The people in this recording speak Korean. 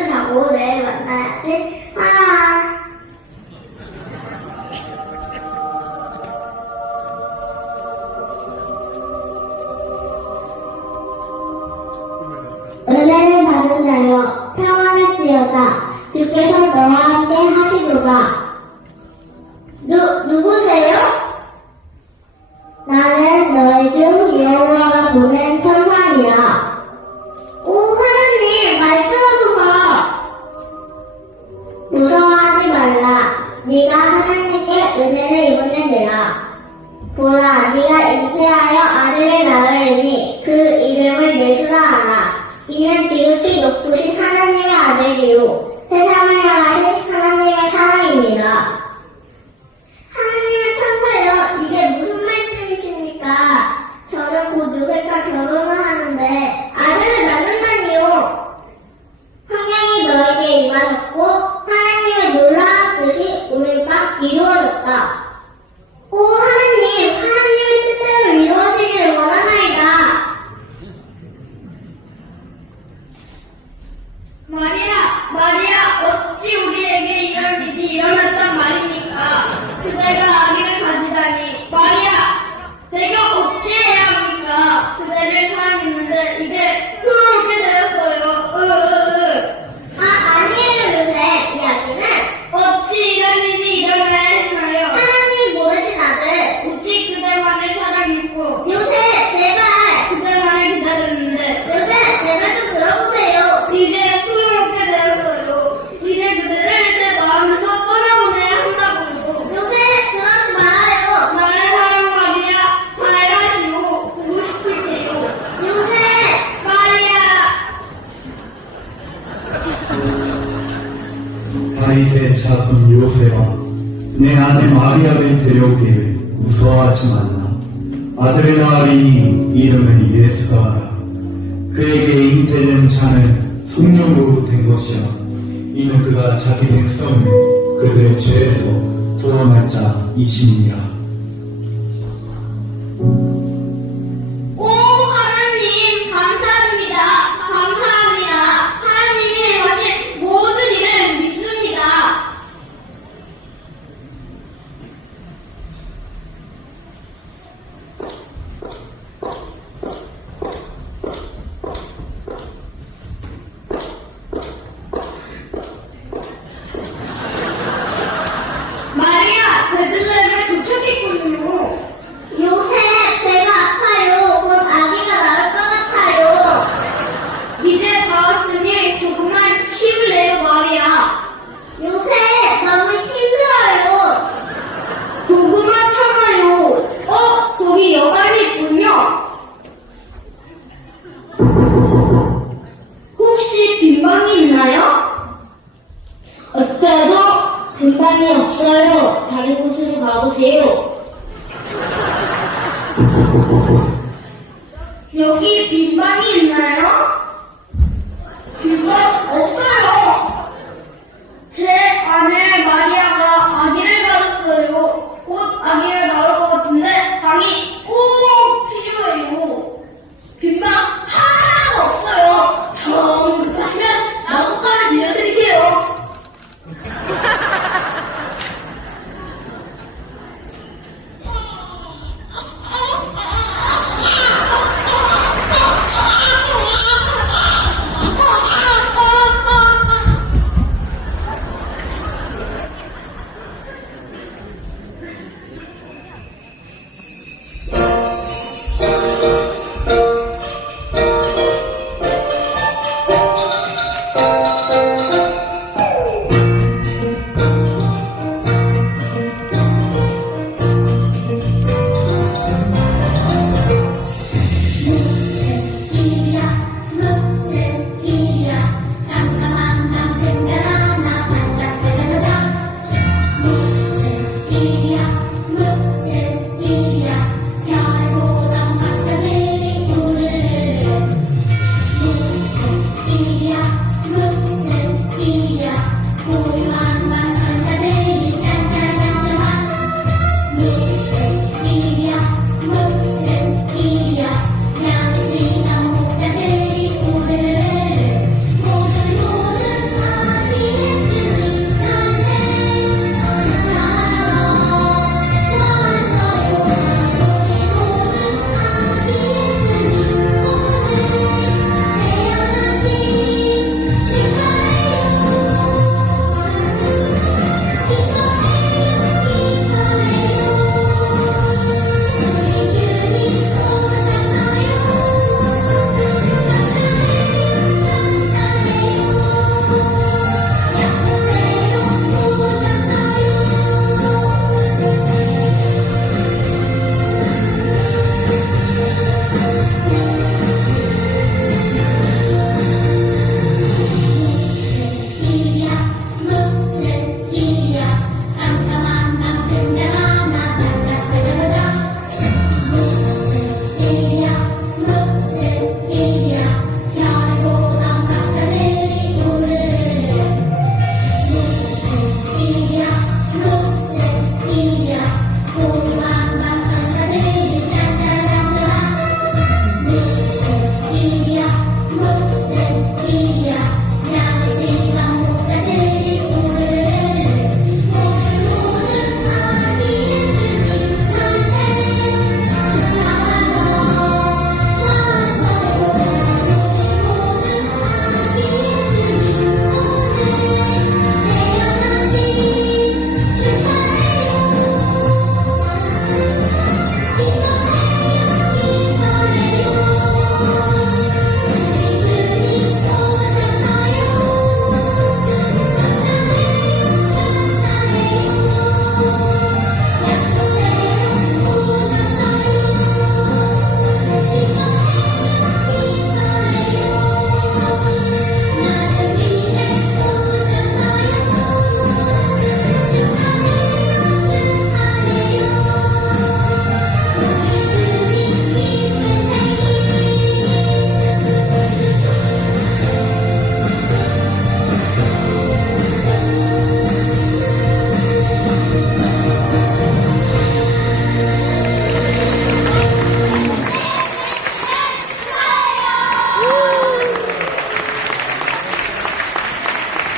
얼른 자고 내일 만나야지. 아. 은혜를 받은 자여 평안할지어다 주께서 너와 함께 하시도다 누, 누구 네가 하나님께 은혜를 입었느니라 보라, 네가 잉태하여 아들을 낳으리니 그 이름을 예수라 하라. 이는 지극히 높으신 하나님의 아들이요 세상을 향하신 하나님의 사랑이니라. 하나님의 천사여, 이게 무슨 말씀이십니까? 저는 곧 요셉과 결혼을 하는데 아들을 낳는다니요. 성령이 너에게 임하셨고 하나님의 놀라운 뜻이 오늘 밤 이루어졌다. 오 하나님, 하나님의 뜻대로 이루어지기를 원하나이다. 마리아, 마리아, 어찌 우리에게 이런 일이 일어났단 말입니까? 그대가 아기를 가지다니, 마리아, 내가 어찌해야 합니까? 그대를 사랑했는데 이제 서럽게 되었어요. 으으으. 아 아니에요 요셉, 이 아기는 어찌 이런 일이 일어나야 했나요? 하나님이 보내신 아들. 어찌 그대만을 사랑했고 요셉 제발, 그대만을 기다렸는데 요셉 제발 좀 들어보세요. 이제 소용없게 되었어요. 이제 그대를 내 마음에서 떠나보내야 한다고요. 요셉 그러지 말아요. 나의 사랑 마리아 잘 가시오 보고 싶을 테요 요셉, 마리아 다윗의 자손 요셉아 내 아내 마리아를 데려오기를 무서워하지 말라. 아들을 낳으리니 이름은 예수가 하라. 그에게 잉태된 자는 성령으로 된 것이야 이는 그가 자기 백성을 그들의 죄에서 구원할 자이심이니라 있나요? 어때도 금방이 없어요. 다른 곳으로 가보세요. 여기 빈방이 있나요? 빈방 없어요 제 아내 마리아가 아기를 가졌어요 곧 아기를